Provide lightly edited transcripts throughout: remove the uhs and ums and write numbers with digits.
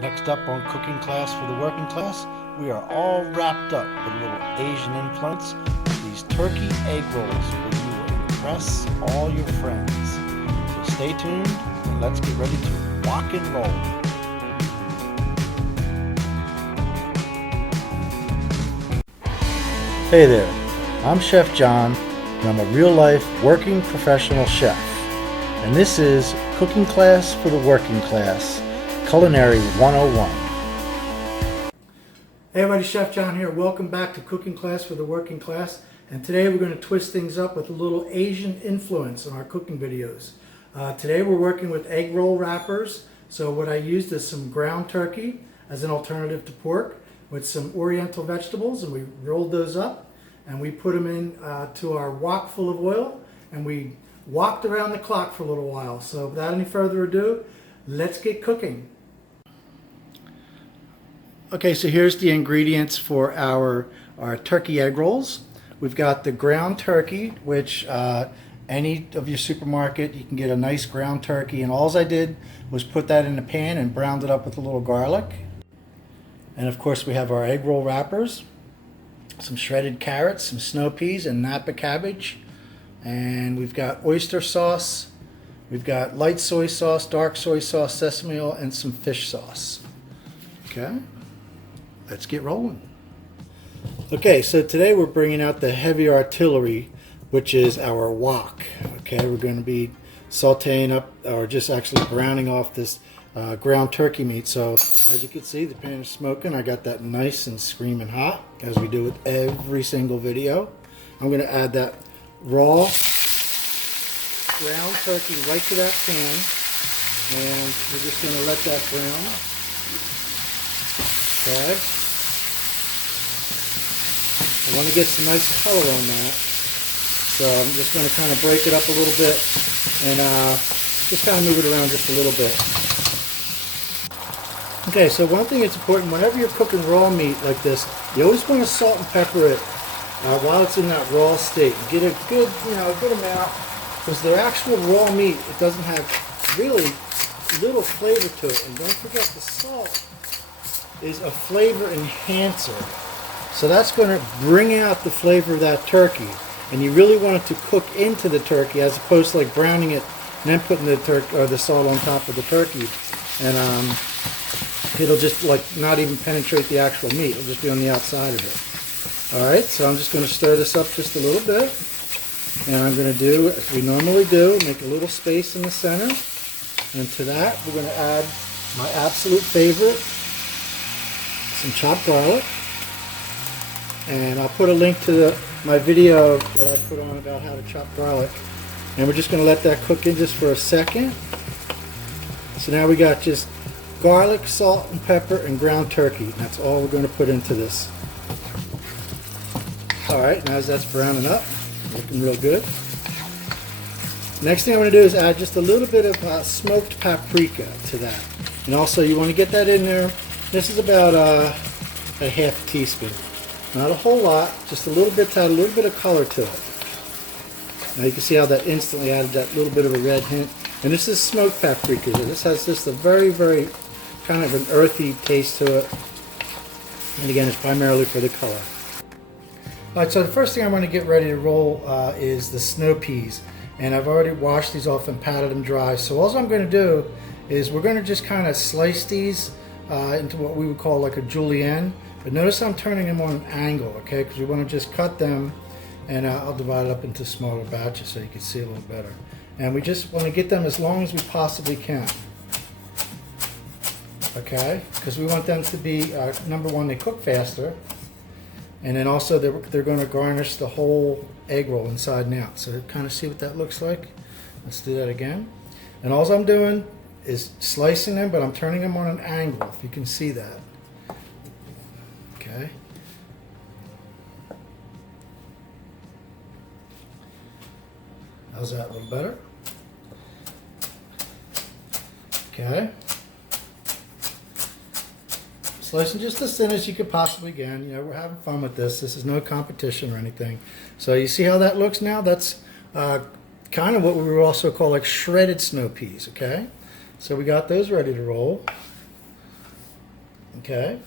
Next up on Cooking Class for the Working Class, we are all wrapped up with a little Asian influence. These turkey egg rolls where you will impress all your friends. So stay tuned and let's get ready to rock and roll. Hey there, I'm Chef John, and I'm a real-life working professional chef. And this is Cooking Class for the Working Class, Culinary 101. Hey everybody, Chef John here. Welcome back to Cooking Class for the Working Class. And today we're going to twist things up with a little Asian influence in our cooking videos. Today we're working with egg roll wrappers. So what I used is some ground turkey as an alternative to pork with some oriental vegetables, and we rolled those up and we put them in to our wok full of oil, and we woked around the clock for a little while. So without any further ado, let's get cooking. Okay, so here's the ingredients for our turkey egg rolls. We've got the ground turkey, which any of your supermarket, you can get a nice ground turkey. And all I did was put that in a pan and browned it up with a little garlic. And of course we have our egg roll wrappers, some shredded carrots, some snow peas, and Napa cabbage. And we've got oyster sauce, we've got light soy sauce, dark soy sauce, sesame oil, and some fish sauce. Okay, let's get rolling. Okay, so today we're bringing out the heavy artillery, which is our wok. Okay, we're going to be sauteing up, or just actually browning off this ground turkey meat. So as you can see, the pan is smoking. I got that nice and screaming hot, as we do with every single video. I'm going to add that raw ground turkey right to that pan, and we're just going to let that brown. Okay. I want to get some nice color on that, so I'm just going to kind of break it up a little bit and just kind of move it around just a little bit. Okay, so one thing that's important, whenever you're cooking raw meat like this, you always want to salt and pepper it while it's in that raw state. Get a good, a good amount, because the actual raw meat, it doesn't have really little flavor to it. And don't forget, the salt is a flavor enhancer. So that's going to bring out the flavor of that turkey. And you really want it to cook into the turkey, as opposed to like browning it and then putting the turkey or the salt on top of the turkey. And it'll just like not even penetrate the actual meat. It'll just be on the outside of it. Alright, so I'm just going to stir this up just a little bit. And I'm going to do, as we normally do, make a little space in the center. And to that, we're going to add my absolute favorite, some chopped garlic. And I'll put a link to my video that I put on about how to chop garlic. And we're just going to let that cook in just for a second. So now we got just garlic, salt, and pepper, and ground turkey. That's all we're going to put into this. Alright, now as that's browning up, looking real good. Next thing I'm going to do is add just a little bit of smoked paprika to that. And also you want to get that in there. This is about a half a teaspoon. Not a whole lot, just a little bit to add a little bit of color to it. Now you can see how that instantly added that little bit of a red hint. And this is smoked paprika. This has just a very, very kind of an earthy taste to it. And again, it's primarily for the color. Alright, so the first thing I'm going to get ready to roll is the snow peas. And I've already washed these off and patted them dry. So all I'm going to do is we're going to just kind of slice these into what we would call like a julienne. But notice I'm turning them on an angle, okay? Because we want to just cut them, and I'll divide it up into smaller batches so you can see a little better. And we just want to get them as long as we possibly can. Okay? Because we want them to be, number one, they cook faster. And then also they're going to garnish the whole egg roll inside and out. So kind of see what that looks like. Let's do that again. And all I'm doing is slicing them, but I'm turning them on an angle, if you can see that. Okay. How's that? A little better? Okay. Slicing just as thin as you could possibly can. We're having fun with this. This is no competition or anything. So you see how that looks now? That's kind of what we would also call like shredded snow peas, okay? So we got those ready to roll. Okay.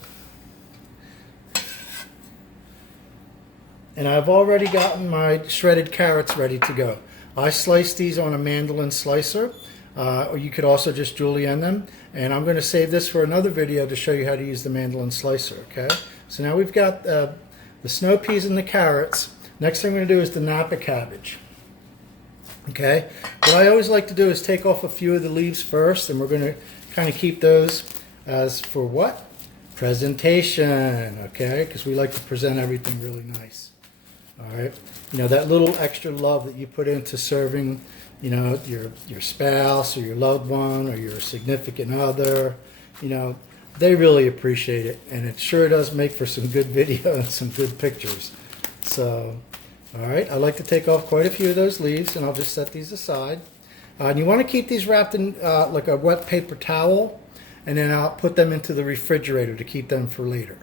And I've already gotten my shredded carrots ready to go. I sliced these on a mandolin slicer, or you could also just julienne them. And I'm going to save this for another video to show you how to use the mandolin slicer. Okay. So now we've got the snow peas and the carrots. Next thing I'm going to do is the Napa cabbage. Okay. What I always like to do is take off a few of the leaves first, and we're going to kind of keep those as for what? Presentation. Okay. Because we like to present everything really nice. All right, you know, that little extra love that you put into serving, you know, your spouse or your loved one or your significant other, you know, they really appreciate it, and it sure does make for some good video and some good pictures. So, all right, I like to take off quite a few of those leaves, and I'll just set these aside. And you want to keep these wrapped in like a wet paper towel, and then I'll put them into the refrigerator to keep them for later.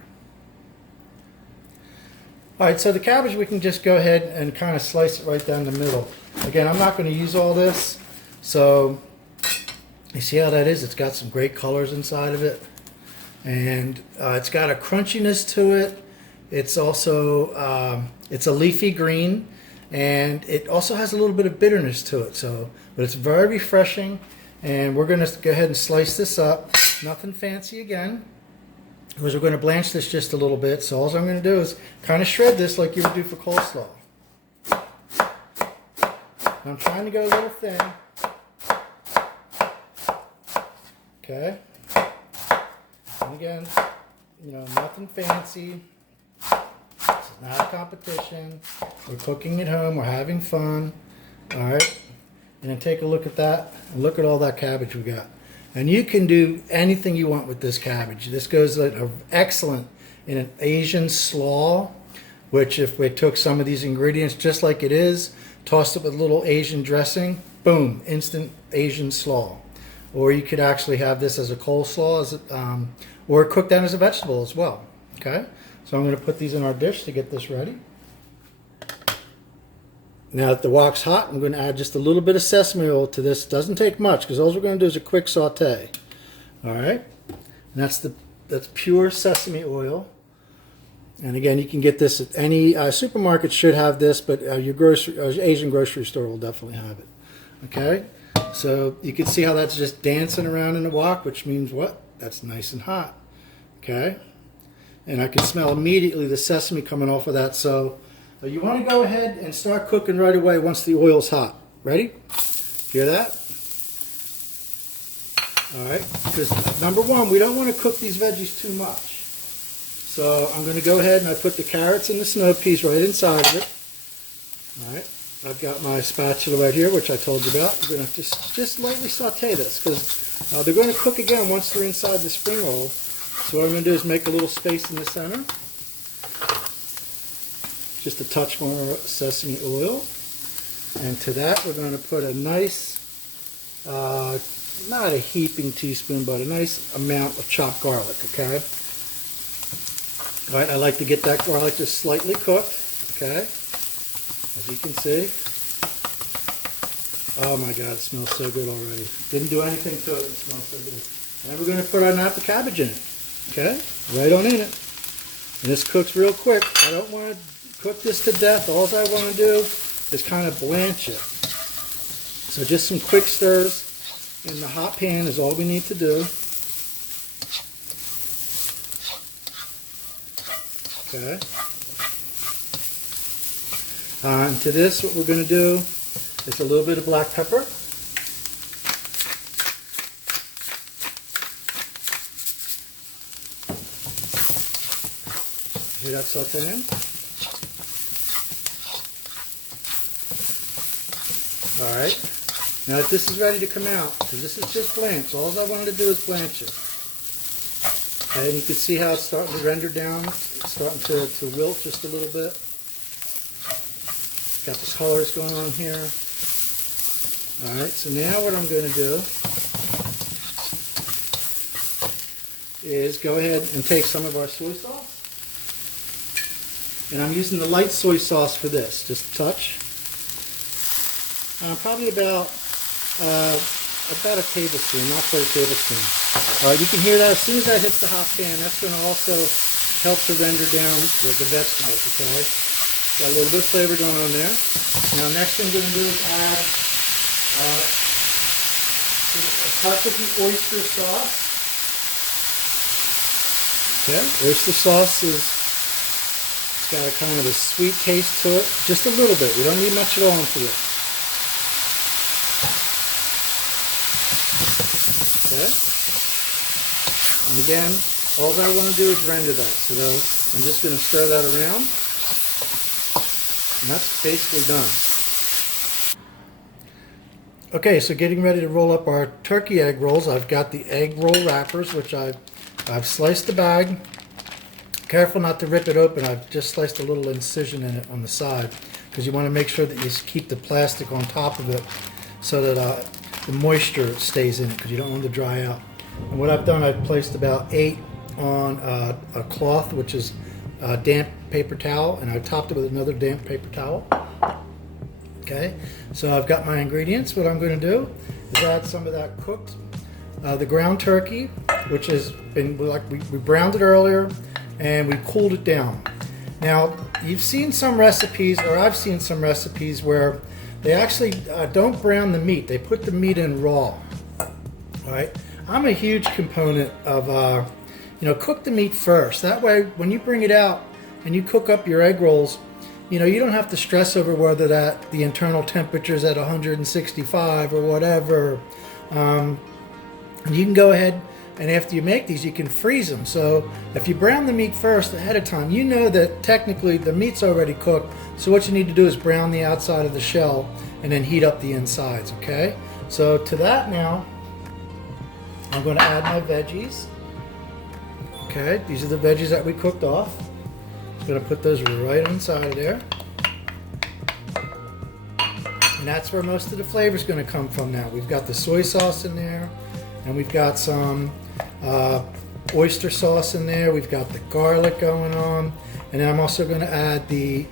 All right, so the cabbage, we can just go ahead and kind of slice it right down the middle. Again, I'm not going to use all this, so you see how that is? It's got some great colors inside of it, and it's got a crunchiness to it. It's also, it's a leafy green, and it also has a little bit of bitterness to it, so, but it's very refreshing, and we're going to go ahead and slice this up. Nothing fancy again. Because we're going to blanch this just a little bit, so all I'm going to do is kind of shred this like you would do for coleslaw. I'm trying to go a little thin. Okay. And again, you know, nothing fancy. This is not a competition. We're cooking at home. We're having fun. All right. And then take a look at that, and look at all that cabbage we got. And you can do anything you want with this cabbage. This goes excellent in an Asian slaw, which if we took some of these ingredients just like it is, tossed it with a little Asian dressing, boom, instant Asian slaw. Or you could actually have this as a coleslaw, or cook that as a vegetable as well. Okay, so I'm going to put these in our dish to get this ready. Now that the wok's hot, I'm going to add just a little bit of sesame oil to this. It doesn't take much, because all we're going to do is a quick saute. All right, and that's pure sesame oil. And again, you can get this at any supermarket. Should have this, but your Asian grocery store will definitely have it. Okay, so you can see how that's just dancing around in the wok, which means what? That's nice and hot. Okay, and I can smell immediately the sesame coming off of that. So you want to go ahead and start cooking right away once the oil's hot. Ready? Hear that? All right, because number one, we don't want to cook these veggies too much. So I'm going to go ahead and I put the carrots and the snow peas right inside of it. All right, I've got my spatula right here, which I told you about. I'm going to just lightly saute this, because they're going to cook again once they're inside the spring roll. So what I'm going to do is make a little space in the center. Just a touch more sesame oil, and to that we're going to put a nice, not a heaping teaspoon, but a nice amount of chopped garlic. Okay. All right, I like to get that garlic just slightly cooked. Okay, as you can see. Oh my God, it smells so good already. Didn't do anything to it. It smells so good. And we're going to put our Napa cabbage in it. Okay, right on in it. And this cooks real quick. I don't want to cook this to death. All I want to do is kind of blanch it. So just some quick stirs in the hot pan is all we need to do. Okay. And to this, what we're going to do is a little bit of black pepper. Hear that sauteing? Alright, now if this is ready to come out, because this is just blanch, all I wanted to do is blanch it. Okay, and you can see how it's starting to render down, it's starting to wilt just a little bit. Got the colors going on here. Alright, so now what I'm going to do is go ahead and take some of our soy sauce. And I'm using the light soy sauce for this, just a touch. Probably about a tablespoon, not quite a tablespoon. You can hear that as soon as that hits the hot pan. That's going to also help to render down the vegetables, okay? Got a little bit of flavor going on there. Now next thing I'm going to do is add a touch of the oyster sauce. Okay, oyster sauce it's got a kind of a sweet taste to it. Just a little bit. We don't need much at all into it. Okay. And again, all I want to do is render that. So I'm just going to stir that around. And that's basically done. Okay, so getting ready to roll up our turkey egg rolls. I've got the egg roll wrappers, which I've sliced the bag. Careful not to rip it open. I've just sliced a little incision in it on the side because you want to make sure that you keep the plastic on top of it so that the moisture stays in it because you don't want it to dry out. And what I've done, I've placed about 8 on a cloth, which is a damp paper towel, and I've topped it with another damp paper towel. Okay, so I've got my ingredients. What I'm going to do is add some of that cooked, the ground turkey, which has been, like we browned it earlier, and we cooled it down. Now, you've seen some recipes, or I've seen some recipes where they actually don't brown the meat. They put the meat in raw. All right. I'm a huge component of, cook the meat first. That way, when you bring it out and you cook up your egg rolls, you don't have to stress over whether the internal temperature is at 165 or whatever. And you can go ahead and after you make these, you can freeze them. So if you brown the meat first ahead of time, you know that technically the meat's already cooked. So what you need to do is brown the outside of the shell and then heat up the insides, okay? So to that now, I'm going to add my veggies. Okay, these are the veggies that we cooked off. I'm going to put those right inside of there. And that's where most of the flavor is going to come from now. We've got the soy sauce in there, and we've got some oyster sauce in there. We've got the garlic going on. And then I'm also going to add the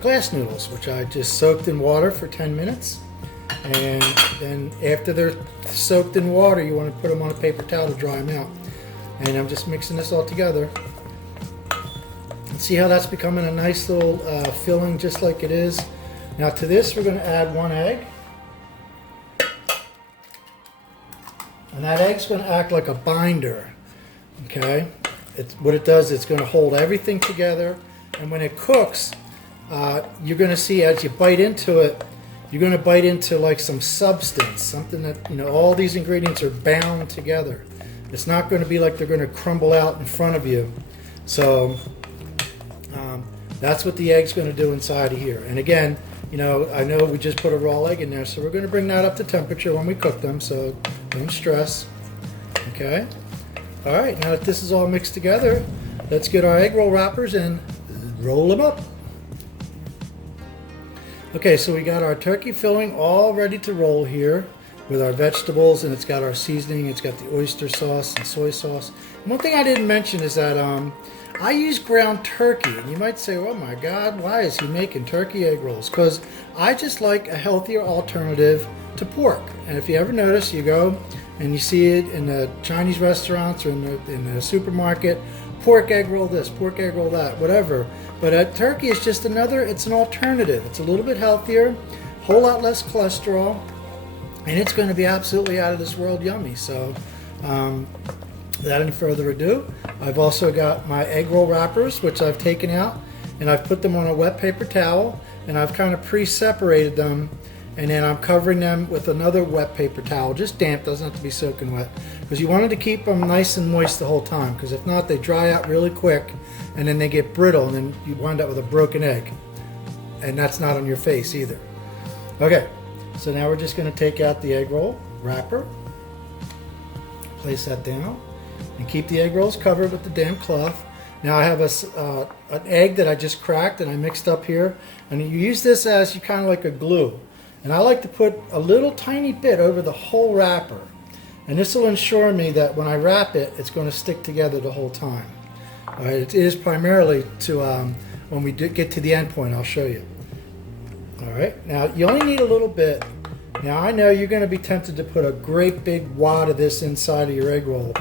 glass noodles, which I just soaked in water for 10 minutes. And then after they're soaked in water, you want to put them on a paper towel to dry them out. And I'm just mixing this all together. And see how that's becoming a nice little filling just like it is. Now to this we're going to add 1 egg. And that egg's going to act like a binder. Okay? What it does, it's going to hold everything together. And when it cooks, you're going to see as you bite into it, you're going to bite into like some substance, something that, all these ingredients are bound together. It's not going to be like they're going to crumble out in front of you. So that's what the egg's going to do inside of here. And again, I know we just put a raw egg in there, so we're going to bring that up to temperature when we cook them, so don't stress. Okay? All right, now that this is all mixed together, let's get our egg roll wrappers and roll them up. Okay, so we got our turkey filling all ready to roll here with our vegetables, and it's got our seasoning, it's got the oyster sauce and soy sauce. And one thing I didn't mention is that I use ground turkey, and you might say, oh my God, why is he making turkey egg rolls? Because I just like a healthier alternative to pork. And if you ever notice, you go and you see it in the Chinese restaurants or in the supermarket, pork egg roll this, pork egg roll that, whatever. But turkey is just it's an alternative. It's a little bit healthier, a whole lot less cholesterol, and it's going to be absolutely out of this world yummy. So without any further ado, I've also got my egg roll wrappers, which I've taken out, and I've put them on a wet paper towel, and I've kind of pre-separated them, and then I'm covering them with another wet paper towel, just damp, doesn't have to be soaking wet, because you wanted to keep them nice and moist the whole time, because if not, they dry out really quick, and then they get brittle, and then you wind up with a broken egg, and that's not on your face either. Okay, so now we're just going to take out the egg roll wrapper, place that down, and keep the egg rolls covered with the damp cloth. Now I have an egg that I just cracked and I mixed up here, and you use this as kind of like a glue. And I like to put a little tiny bit over the whole wrapper, and this will ensure me that when I wrap it, it's going to stick together the whole time. All right, it is primarily to when we get to the end point, I'll show you. All right, now you only need a little bit Now I know you're going to be tempted to put a great big wad of this inside of your egg roll,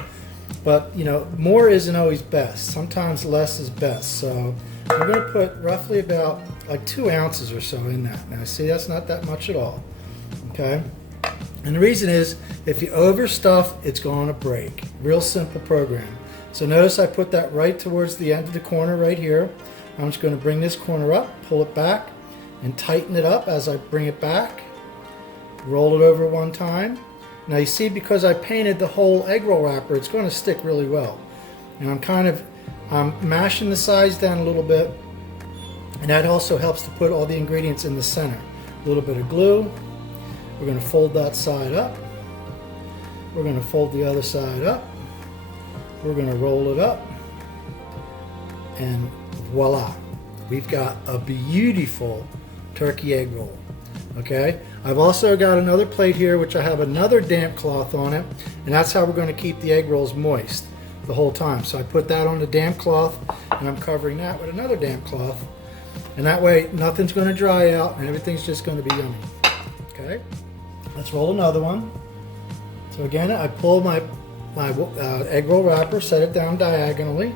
but you know, more isn't always best. Sometimes less is best. So I'm going to put roughly about like 2 ounces or so in that. Now see, that's not that much at all. Okay, and the reason is if you overstuff, it's going to break. Real simple program. So notice I put that right towards the end of the corner right here. I'm just going to bring this corner up, pull it back, and tighten it up as I bring it back. Roll it over one time. Now you see, because I painted the whole egg roll wrapper, it's going to stick really well. And I'm mashing the sides down a little bit, and that also helps to put all the ingredients in the center. A little bit of glue. We're going to fold that side up. We're going to fold the other side up. We're going to roll it up, and voila, we've got a beautiful turkey egg roll. Okay, I've also got another plate here which I have another damp cloth on it, and that's how we're going to keep the egg rolls moist the whole time. So I put that on the damp cloth, and I'm covering that with another damp cloth, and that way nothing's going to dry out and everything's just going to be yummy. Okay, let's roll another one. So again, I pull my egg roll wrapper, set it down diagonally,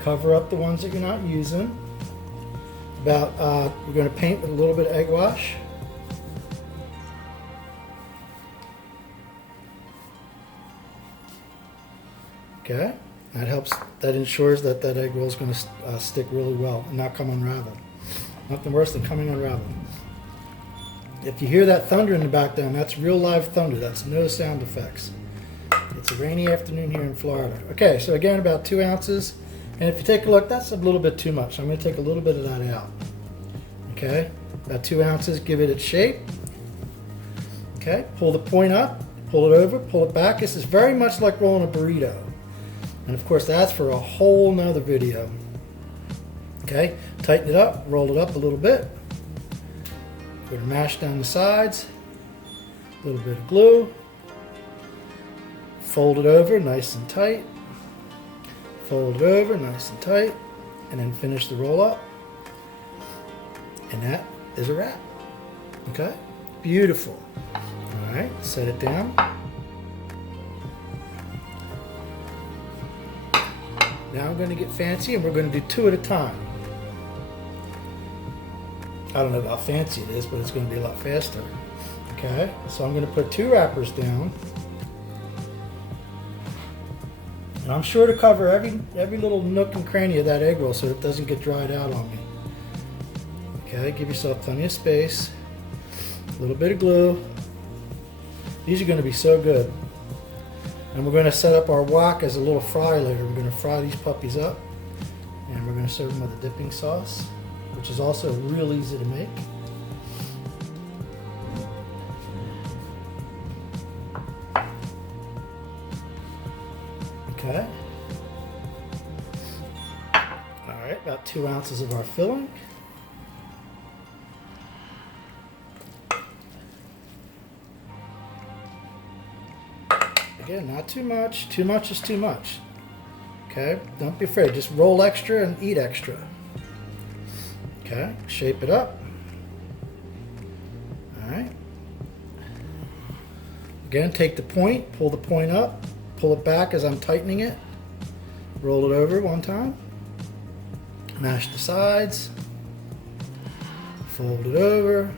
cover up the ones that you're not using. We're going to paint with a little bit of egg wash. Okay, that helps. That ensures that that egg roll is going to stick really well and not come unraveled. Nothing worse than coming unraveled. If you hear that thunder in the background, that's real live thunder. That's no sound effects. It's a rainy afternoon here in Florida. Okay, so again, about 2 ounces. And if you take a look, that's a little bit too much. I'm going to take a little bit of that out. Okay, about 2 ounces, give it its shape. Okay, pull the point up, pull it over, pull it back. This is very much like rolling a burrito. And of course, that's for a whole nother video. Okay, tighten it up, roll it up a little bit. We're going to mash down the sides. A little bit of glue. Fold it over nice and tight. Fold it over nice and tight. And then finish the roll up. And that is a wrap. Okay? Beautiful. Alright, set it down. Now I'm going to get fancy, and we're going to do 2 at a time. I don't know how fancy it is, but it's going to be a lot faster. Okay, so I'm going to put 2 wrappers down. And I'm sure to cover every little nook and cranny of that egg roll so it doesn't get dried out on me. Okay, give yourself plenty of space. A little bit of glue. These are going to be so good. And we're going to set up our wok as a little fry later. We're going to fry these puppies up. And we're going to serve them with a dipping sauce, which is also real easy to make. Okay. All right, about 2 ounces of our filling. Again, not too much. Too much is too much. Okay, don't be afraid. Just roll extra and eat extra. Okay, shape it up. All right. Again, take the point, pull the point up, pull it back as I'm tightening it. Roll it over one time. Mash the sides. Fold it over.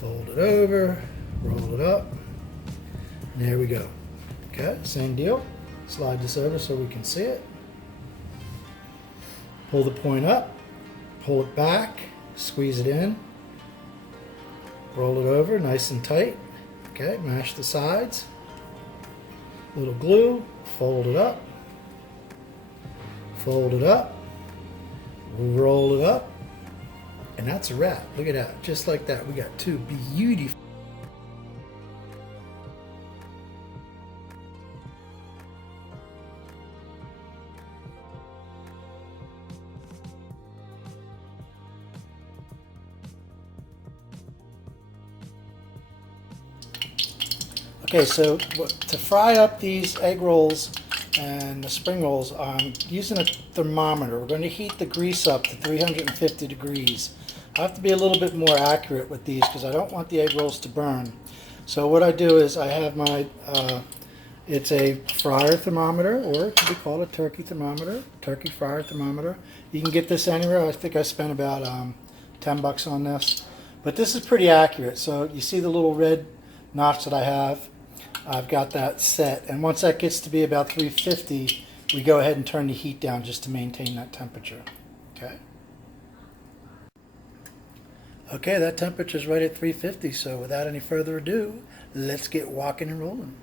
Fold it over. Roll it up. And there we go. Okay, same deal. Slide this over so we can see it. Pull the point up, pull it back, squeeze it in, roll it over nice and tight. Okay, mash the sides. Little glue, fold it up, roll it up, and that's a wrap. Look at that, just like that. We got 2 beautiful. Okay, so to fry up these egg rolls and the spring rolls, I'm using a thermometer. We're going to heat the grease up to 350 degrees I have to be a little bit more accurate with these because I don't want the egg rolls to burn. So what I do is I have my, it's a fryer thermometer, or it could be called a turkey thermometer, turkey fryer thermometer. You can get this anywhere. I think I spent about $10 on this. But this is pretty accurate. So you see the little red notch that I have? I've got that set. And once that gets to be about 350, we go ahead and turn the heat down just to maintain that temperature. Okay. Okay, that temperature is right at 350, so without any further ado, let's get walking and rolling.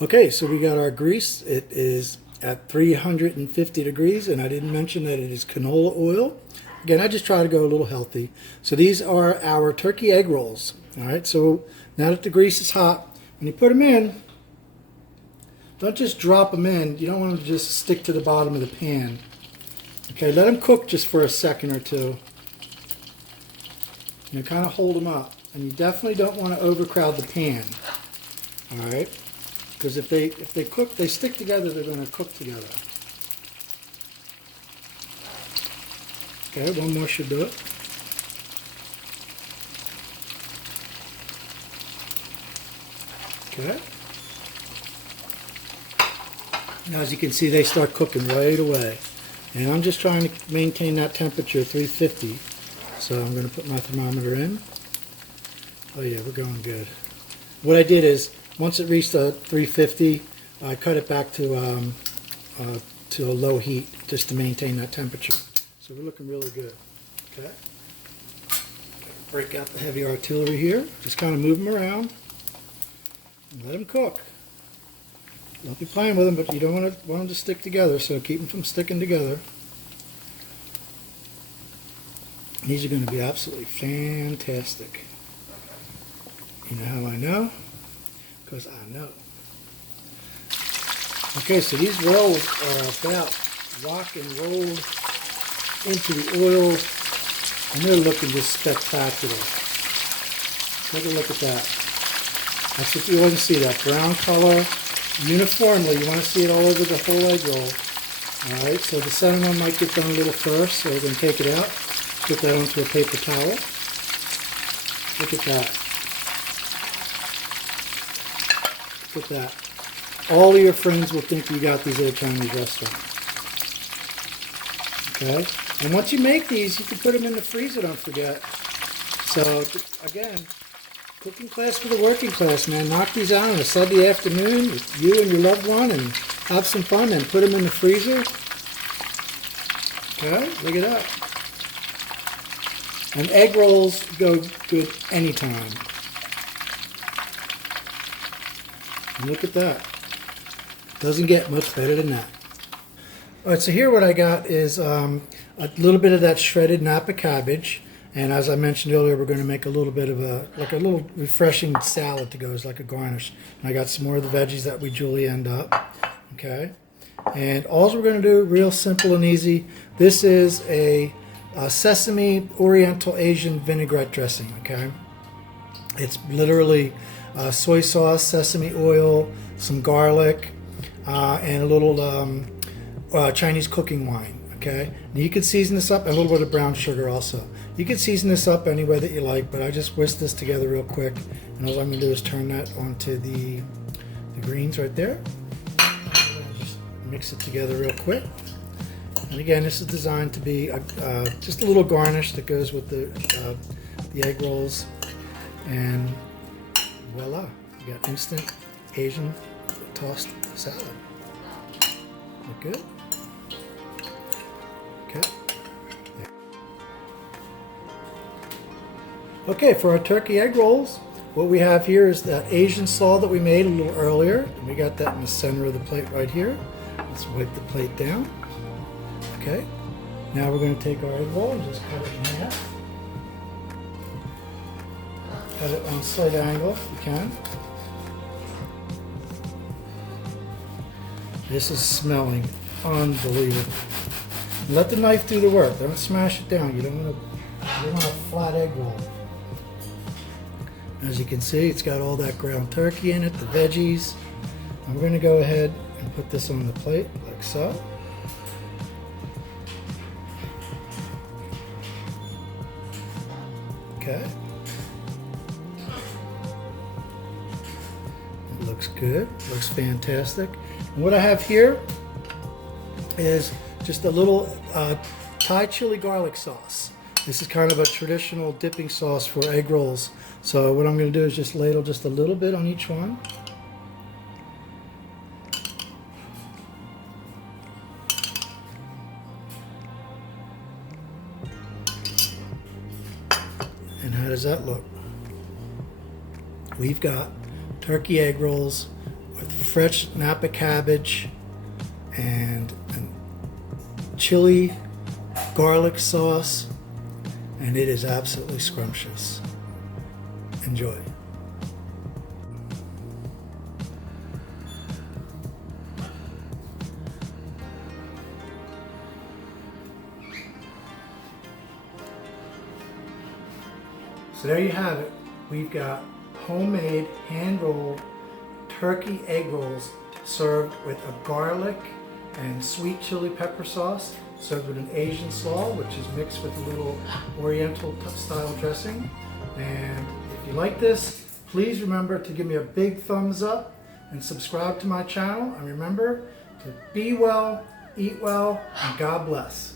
Okay, so we got our grease. It is at 350 degrees, and I didn't mention that it is canola oil. Again, I just try to go a little healthy. So these are our turkey egg rolls. All right, so now that the grease is hot, when you put them in, don't just drop them in. You don't want them to just stick to the bottom of the pan. Okay, let them cook just for a second or two. You kind of hold them up, and you definitely don't want to overcrowd the pan. All right, because if they cook, they stick together, they're going to cook together. Okay, one more should do it. Okay. Now, as you can see, they start cooking right away, and I'm just trying to maintain that temperature of 350. So I'm going to put my thermometer in. Oh yeah, we're going good. What I did is, once it reached 350, I cut it back to a low heat just to maintain that temperature. So we're looking really good. Okay. Break out the heavy artillery here. Just kind of move them around and let them cook. Don't be playing with them, but you don't want them to stick together, so keep them from sticking together. These are going to be absolutely fantastic. You know how I know? Because I know. Okay, so these rolls are about rock and rolled into the oil, and they're looking just spectacular. Take a look at that. That's what you want to see, that brown color uniformly. You want to see it all over the whole egg roll. Alright, so the center one might get done a little first, so we're going to take it out. Put that onto a paper towel. Look at that. Look at that. All of your friends will think you got these at a Chinese restaurant. Okay? And once you make these, you can put them in the freezer, don't forget. So, again, cooking class for the working class, man. Knock these out on a Sunday afternoon with you and your loved one and have some fun and put them in the freezer. Okay? Look at that. And egg rolls go good anytime. And look at that. Doesn't get much better than that. Alright, so here what I got is a little bit of that shredded Napa cabbage. And as I mentioned earlier, we're going to make a little bit of a little refreshing salad to go as like a garnish. And I got some more of the veggies that we julienned up. Okay. And all we're going to do, real simple and easy, this is a sesame Oriental Asian vinaigrette dressing, okay? It's literally soy sauce, sesame oil, some garlic, and a little Chinese cooking wine, okay? And you can season this up, and a little bit of brown sugar also. You can season this up any way that you like, but I just whisked this together real quick, and all I'm going to do is turn that onto the greens right there. Just mix it together real quick. And again, this is designed to be just a little garnish that goes with the egg rolls. And voila, you got instant Asian tossed salad. Look good? Okay. There. Okay, for our turkey egg rolls, what we have here is that Asian slaw that we made a little earlier. And we got that in the center of the plate right here. Let's wipe the plate down. Okay, now we're going to take our egg roll and just cut it in half. Cut it on a slight angle if you can. This is smelling unbelievable. Let the knife do the work. Don't smash it down. You don't want a flat egg roll. As you can see, it's got all that ground turkey in it, the veggies. I'm going to go ahead and put this on the plate like so. Okay. It looks good. Looks fantastic. And what I have here is just a little Thai chili garlic sauce. This is kind of a traditional dipping sauce for egg rolls. So what I'm going to do is just ladle just a little bit on each one. And how does that look? We've got turkey egg rolls with fresh Napa cabbage and chili garlic sauce, and it is absolutely scrumptious. Enjoy. So there you have it. We've got homemade, hand-rolled turkey egg rolls served with a garlic and sweet chili pepper sauce, served with an Asian slaw, which is mixed with a little Oriental style dressing. And if you like this, please remember to give me a big thumbs up and subscribe to my channel. And remember to be well, eat well, and God bless.